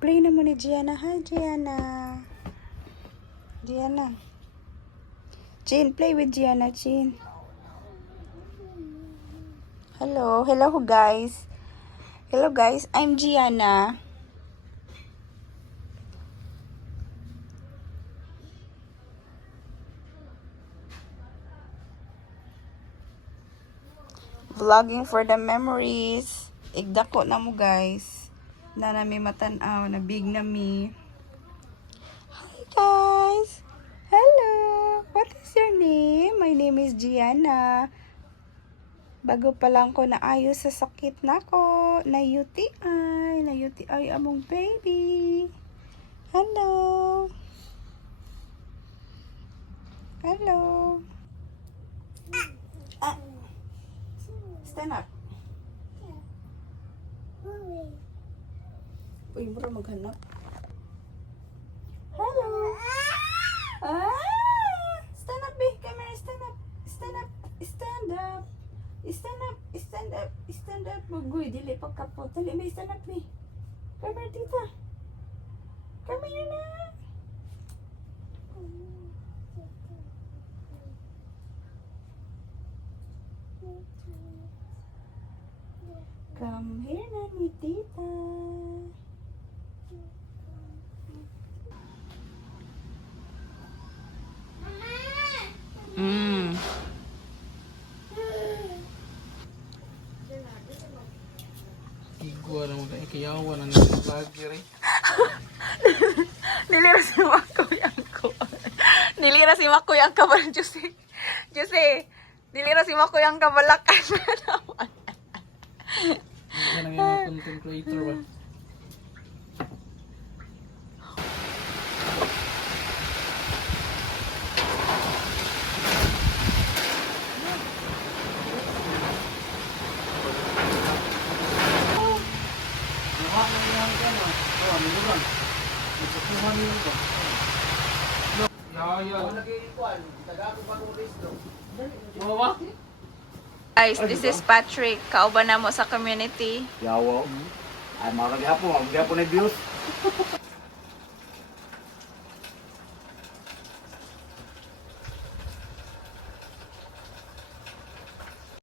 Play na mo ni Gianna. Hi, Gianna. Gianna. Chin, play with Gianna, Chin. Hello. Hello, guys. Hello, guys. I'm Gianna. Vlogging for the memories. Igdako na mo, guys. Na nami matanaw, na big na mi. Hi guys! Hello! What is your name? My name is Gianna. Bago pa lang ko naayos sa sakit nako. Na UTI. Na UTI among baby. Hello! Hello! Ah. Stand up. Uy, bro, maghanap. Hello! Stand up, babe. Come here, stand up. Stand up. Stand up. Stand up. Stand up. Stand up. Magoy, dili pagkapot. Dali, may stand up, babe. Come here, tita. Come here na. Come here na ni tita. Igwa na mo na ikiyawan na nito lagi rin. Nilira si Makoy ang ko. Nilira si Makoy ang kabalan, Jose. Jose, nilira si Makoy ang kabalakan na naman. Yan ang mga content creator ba? Guys, this is Patrick. Kauban na mo sa community. Yawo. Ay, mga kagyapo na views.